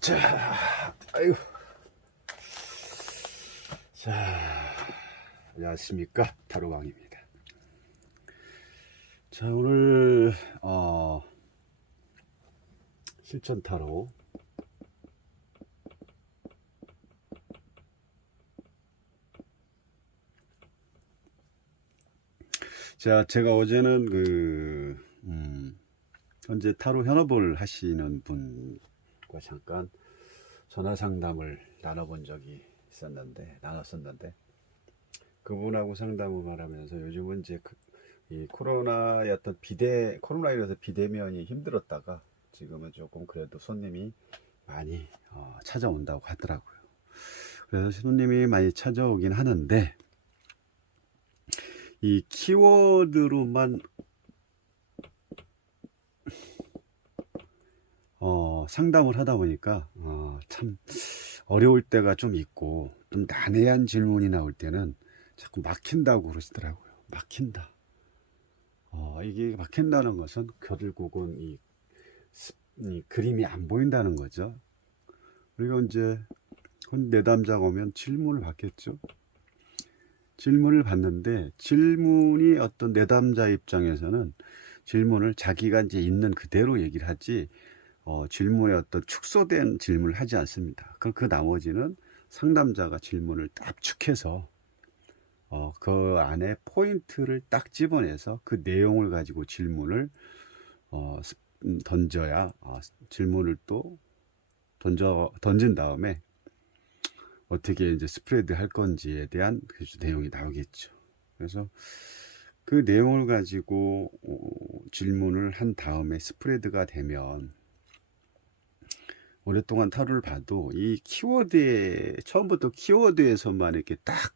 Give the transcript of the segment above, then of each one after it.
자, 아유, 자, 안녕하십니까, 타로왕입니다. 자, 오늘 실천 타로 자, 제가 어제는 현재 타로 현업을 하시는 분과 잠깐 전화 상담을 나눠본 적이 나눴었는데, 그분하고 상담을 하면서 요즘은 이제 이 코로나의 어떤 코로나이라서 비대면이 힘들었다가 지금은 조금 그래도 손님이 많이 찾아온다고 하더라고요. 그래서 손님이 많이 찾아오긴 하는데, 이 키워드로만 상담을 하다 보니까 참 어려울 때가 좀 있고, 좀 난해한 질문이 나올 때는 자꾸 막힌다고 그러시더라고요. 막힌다. 이게 막힌다는 것은 결국은 이 그림이 안 보인다는 거죠. 그리고 이제 내담자가 오면 질문을 받겠죠. 질문을 받는데, 질문이 어떤 내담자 입장에서는 질문을 자기가 이제 있는 그대로 얘기를 하지, 질문에 어떤 축소된 질문을 하지 않습니다. 그럼 그 나머지는 상담자가 질문을 압축해서 그 안에 포인트를 딱 집어내서 그 내용을 가지고 질문을 던져야 질문을 또 던진 다음에 어떻게 이제 스프레드 할 건지에 대한 그 내용이 나오겠죠. 그래서 그 내용을 가지고 질문을 한 다음에 스프레드가 되면, 오랫동안 타로를 봐도 이 키워드에 처음부터 키워드에서만 이렇게 딱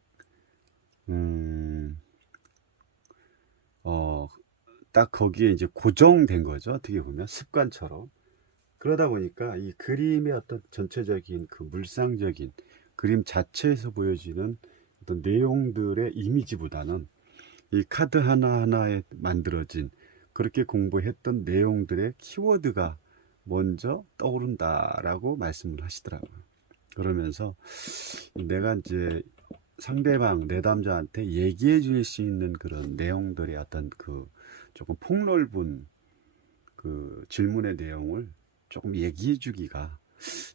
딱 거기에 이제 고정된 거죠. 어떻게 보면 습관처럼. 그러다 보니까 이 그림의 어떤 전체적인 그 물상적인 그림 자체에서 보여지는 어떤 내용들의 이미지보다는 이 카드 하나하나에 만들어진, 그렇게 공부했던 내용들의 키워드가 먼저 떠오른다라고 말씀을 하시더라고요. 그러면서 내가 이제 상대방 내담자한테 얘기해 줄 수 있는 그런 내용들의 어떤 그 조금 폭넓은 그 질문의 내용을 조금 얘기해 주기가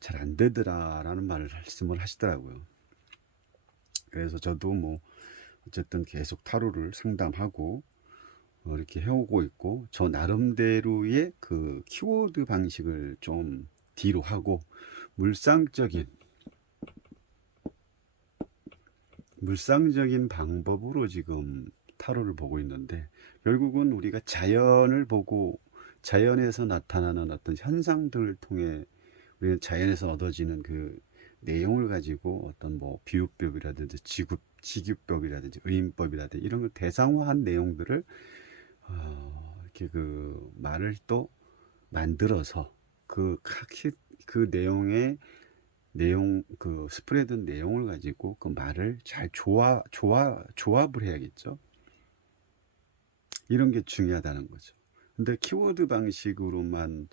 잘 안 되더라라는 말씀을 하시더라고요. 그래서 저도 뭐 어쨌든 계속 타로를 상담하고 이렇게 해오고 있고, 저 나름대로의 그 키워드 방식을 좀 뒤로 하고 물상적인 방법으로 지금 타로를 보고 있는데, 결국은 우리가 자연을 보고 자연에서 나타나는 어떤 현상들을 통해 우리는 자연에서 얻어지는 그 내용을 가지고 어떤 뭐 비유법이라든지 직유법이라든지 의인법이라든지 이런 걸 대상화한 내용들을 이렇게 그 말을 또 만들어서 그 그 스프레드 내용을 가지고 그 말을 잘 조합을 해야겠죠. 이런 게 중요하다는 거죠. 근데 키워드 방식으로만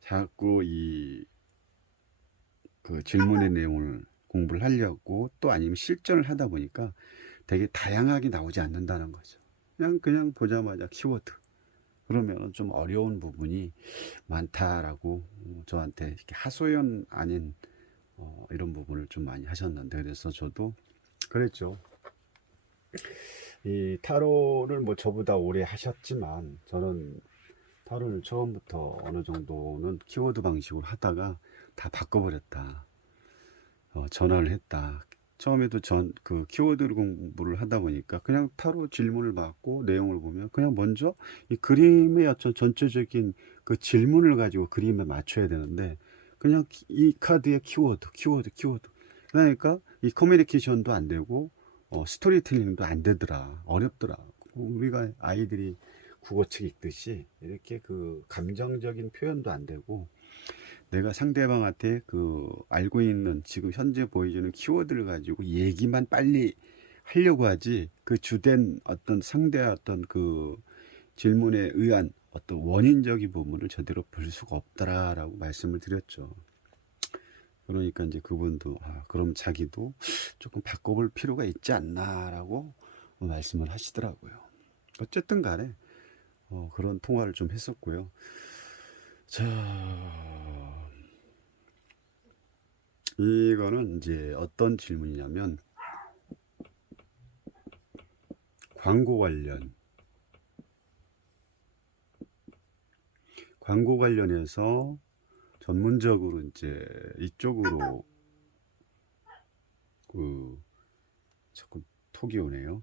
자꾸 그 질문의 내용을 공부를 하려고, 또 아니면 실전을 하다 보니까 되게 다양하게 나오지 않는다는 거죠. 그냥 보자마자 키워드. 그러면 좀 어려운 부분이 많다라고 저한테 이렇게 하소연 아닌 이런 부분을 좀 많이 하셨는데, 그래서 저도 그랬죠. 이 타로를 뭐 저보다 오래 하셨지만, 저는 타로를 처음부터 어느 정도는 키워드 방식으로 하다가 다 바꿔버렸다. 전환을 했다. 처음에도 그 키워드 공부를 하다 보니까 그냥 타로 질문을 받고 내용을 보면 그냥 먼저 이 그림의 어떤 전체적인 그 질문을 가지고 그림에 맞춰야 되는데, 그냥 이 카드의 키워드. 그러니까 이 커뮤니케이션도 안 되고 스토리텔링도 안 되더라. 어렵더라. 우리가 아이들이 국어책 읽듯이 이렇게 그 감정적인 표현도 안 되고, 내가 상대방한테 그 알고 있는 지금 현재 보여주는 키워드를 가지고 얘기만 빨리 하려고 하지, 그 주된 어떤 상대의 어떤 그 질문에 의한 어떤 원인적인 부분을 제대로 볼 수가 없더라라고 말씀을 드렸죠. 그러니까 이제 그분도 그럼 자기도 조금 바꿔볼 필요가 있지 않나라고 말씀을 하시더라고요. 어쨌든 간에 그런 통화를 좀 했었고요. 자, 이거는 이제 어떤 질문이냐면 광고 관련해서 전문적으로 이제 이쪽으로 자꾸 톡이 오네요.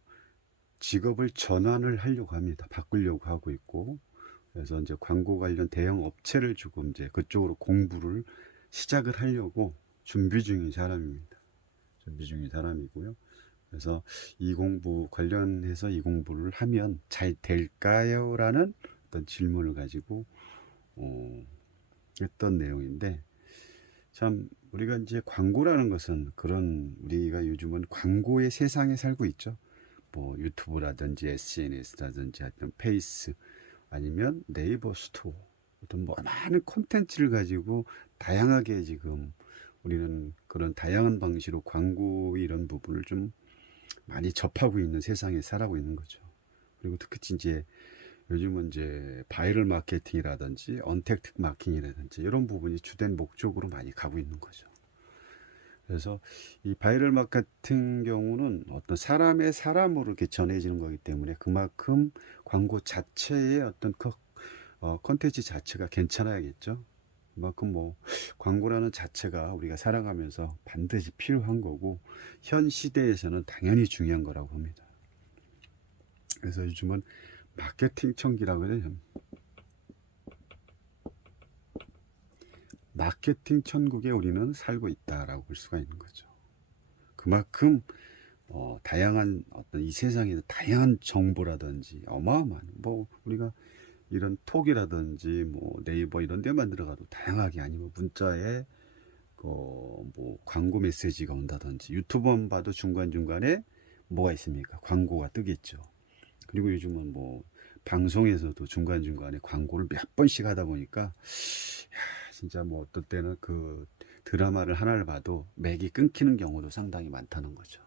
직업을 전환을 하려고 합니다. 바꾸려고 하고 있고, 그래서 이제 광고 관련 대형 업체를 조금 이제 그쪽으로 공부를 시작을 하려고 준비 중인 사람입니다. 준비 중인 사람이고요. 그래서 이 공부 관련해서 이 공부를 하면 잘 될까요? 라는 어떤 질문을 가지고 했던 내용인데, 참 우리가 이제 광고라는 것은 그런, 우리가 요즘은 광고의 세상에 살고 있죠. 뭐 유튜브라든지 SNS라든지 하여튼 페이스 아니면 네이버 스토어, 어떤 뭐 많은 콘텐츠를 가지고 다양하게 지금 우리는 그런 다양한 방식으로 광고 이런 부분을 좀 많이 접하고 있는 세상에 살아가고 있는 거죠. 그리고 특히 이제 요즘은 이제 바이럴 마케팅이라든지 언택트 마케팅이라든지 이런 부분이 주된 목적으로 많이 가고 있는 거죠. 그래서 이 바이럴 마케팅 같은 경우는 어떤 사람의 사람으로 이렇게 전해지는 거기 때문에 그만큼 광고 자체의 어떤 컨텐츠 자체가 괜찮아야겠죠. 그만큼 뭐 광고라는 자체가 우리가 살아가면서 반드시 필요한 거고 현 시대에서는 당연히 중요한 거라고 봅니다. 그래서 요즘은 마케팅 천기라고 해요. 마케팅 천국에 우리는 살고 있다라고 볼 수가 있는 거죠. 그만큼 다양한 어떤 이 세상에서 다양한 정보라든지 어마어마한 뭐 우리가 이런 톡이라든지 뭐 네이버 이런 데만 들어가도 다양하게, 아니면 문자에 뭐 광고 메시지가 온다든지 유튜브만 봐도 중간중간에 뭐가 있습니까? 광고가 뜨겠죠. 그리고 요즘은 뭐 방송에서도 중간중간에 광고를 몇 번씩 하다 보니까 야, 진짜 뭐 어떨 때는 그 드라마를 하나를 봐도 맥이 끊기는 경우도 상당히 많다는 거죠.